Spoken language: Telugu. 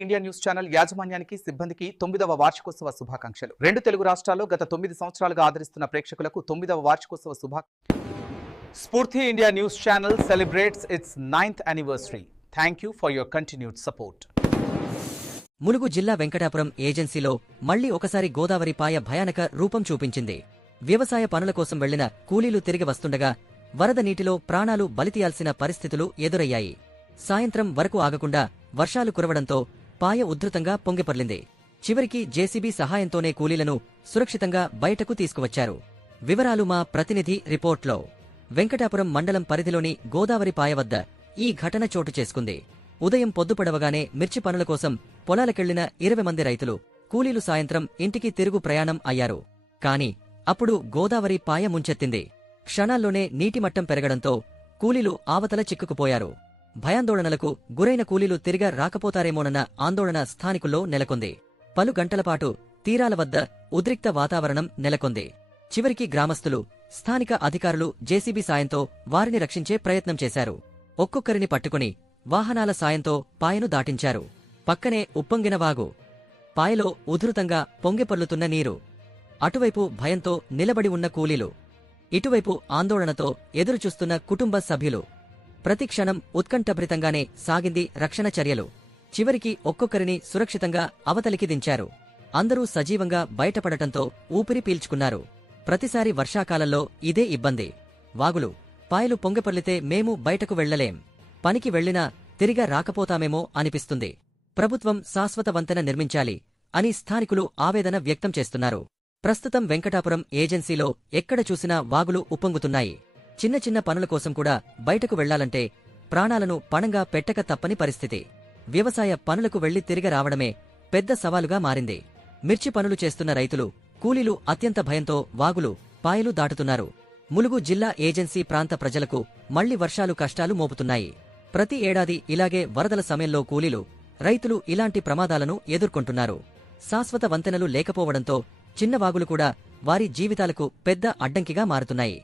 ఇండియా న్యూస్ ఛానల్ యాజమాన్యానికి సిబ్బందికి 9వ వార్షికోత్సవ శుభాకాంక్షలు. రెండు తెలుగు రాష్ట్రాల్లో గత 9 సంవత్సరాలుగా ఆదరిస్తున్న ప్రేక్షకులకు 9వ వార్షికోత్సవ స్ఫూర్తి India news channel celebrates its 9th anniversary. Thank you for your continued support. Mulugu జిల్లా వెంకటాపురం ఏజెన్సీలో మళ్లీ ఒకసారి గోదావరి పాయ భయానక రూపం చూపించింది. వ్యవసాయ పనుల కోసం వెళ్లిన కూలీలు తిరిగి వస్తుండగా వరద నీటిలో ప్రాణాలు బలితీయాల్సిన పరిస్థితులు ఎదురయ్యాయి. సాయంత్రం వరకు ఆగకుండా వర్షాలు కురవడంతో పాయ ఉధృతంగా పొంగిపొర్లింది. చివరికి జేసీబీ సహాయంతోనే కూలీలను సురక్షితంగా బయటకు తీసుకువచ్చారు. వివరాలు మా ప్రతినిధి రిపోర్ట్లో. వెంకటాపురం మండలం పరిధిలోని గోదావరి పాయ వద్ద ఈ ఘటన చోటు చేసుకుంది. ఉదయం పొద్దుపడవగానే మిర్చి పనుల కోసం పొలాలకెళ్లిన 20 మంది రైతులు, కూలీలు సాయంత్రం ఇంటికి తిరుగు ప్రయాణం అయ్యారు. కాని అప్పుడు గోదావరి పాయ ముంచెత్తింది. క్షణాల్లోనే నీటిమట్టం పెరగడంతో కూలీలు ఆవతల చిక్కుకుపోయారు. భయాందోళనలకు గురైన కూలీలు తిరిగా రాకపోతారేమోనన్న ఆందోళన స్థానికుల్లో నెలకొంది. పలు గంటలపాటు తీరాల వద్ద ఉద్రిక్త వాతావరణం నెలకొంది. చివరికి గ్రామస్తులు, స్థానిక అధికారులు జేసీబీ సాయంతో వారిని రక్షించే ప్రయత్నం చేశారు. ఒక్కొక్కరిని పట్టుకుని వాహనాల సాయంతో పాయను దాటించారు. పక్కనే ఉప్పొంగిన వాగు, పాయలో ఉధృతంగా పొంగిపొర్లుతున్న నీరు. అటువైపు భయంతో నిలబడి ఉన్న కూలీలు, ఇటువైపు ఆందోళనతో ఎదురుచూస్తున్న కుటుంబ సభ్యులు. ప్రతిక్షణం ఉత్కంఠభరితంగానే సాగింది రక్షణ చర్యలు. చివరికి ఒక్కొక్కరిని సురక్షితంగా అవతలికి దించారు. అందరూ సజీవంగా బయటపడటంతో ఊపిరి పీల్చుకున్నారు. ప్రతిసారి వర్షాకాలంలో ఇదే ఇబ్బంది. వాగులు, పాయలు పొంగిపొర్లితే మేము బయటకు వెళ్లలేం, పనికి వెళ్లినా తిరిగా రాకపోతామేమో అనిపిస్తుంది. ప్రభుత్వం శాశ్వత వంతెన నిర్మించాలి అని స్థానికులు ఆవేదన వ్యక్తం చేస్తున్నారు. ప్రస్తుతం వెంకటాపురం ఏజెన్సీలో ఎక్కడ చూసినా వాగులు ఉప్పొంగుతున్నాయి. చిన్న చిన్న పనుల కోసం కూడా బయటకు వెళ్లాలంటే ప్రాణాలను పణంగా పెట్టక తప్పని పరిస్థితి. వ్యవసాయ పనులకు వెళ్లి తిరిగి రావడమే పెద్ద సవాలుగా మారింది. మిర్చి పనులు చేస్తున్న రైతులు, కూలీలు అత్యంత భయంతో వాగులు, పాయలు దాటుతున్నారు. ములుగు జిల్లా ఏజెన్సీ ప్రాంత ప్రజలకు మళ్లీ వర్షాలు కష్టాలు మోపుతున్నాయి. ప్రతి ఏడాది ఇలాగే వరదల సమయంలో కూలీలు, రైతులు ఇలాంటి ప్రమాదాలను ఎదుర్కొంటున్నారు. శాశ్వత వంతెనలు లేకపోవడంతో చిన్న వాగులు కూడా వారి జీవితాలకు పెద్ద అడ్డంకిగా మారుతున్నాయి.